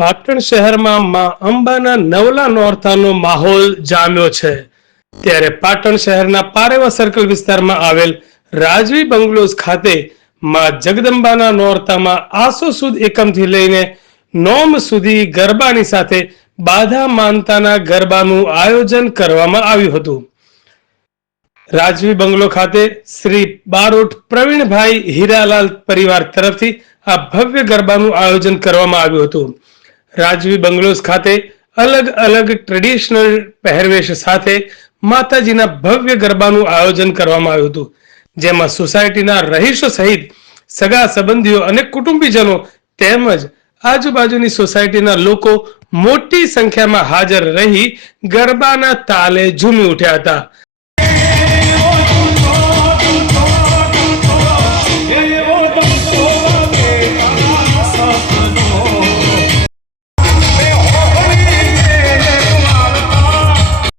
પાટણ શહેરમાં માં અંબાના નવલા નોરતાનો માહોલ જામ્યો છે. ત્યારે પાટણ શહેરના પારેવા સર્કલ વિસ્તારમાં આવેલ રાજવી બંગલોઝ ખાતે માં જગદંબાના નોરતામાં આસો સુદ એકમથી લઈને નોમ સુધી ગરબાની સાથે બાધા માનતાના ગરબાનું આયોજન કરવામાં આવ્યું હતું. રાજવી બંગલો ખાતે શ્રી બારોટ પ્રવીણભાઈ હીરાલાલ પરિવાર તરફથી આ ભવ્ય ગરબાનું આયોજન કરવામાં આવ્યું હતું. રાજવી બંગલોઝ ખાતે અલગ અલગ ટ્રેડિશનલ પહેરવેશ સાથે માતાજીના ભવ્ય ગરબાનું આયોજન કરવામાં આવ્યું હતું. જેમાં સોસાયટીના રહીશો સહિત સગા સંબંધીઓ અને કુટુંબીજનો તેમજ આજુબાજુની સોસાયટીના લોકો મોટી સંખ્યામાં હાજર રહી ગરબાના તાલે ઝૂમી ઉઠ્યા હતા.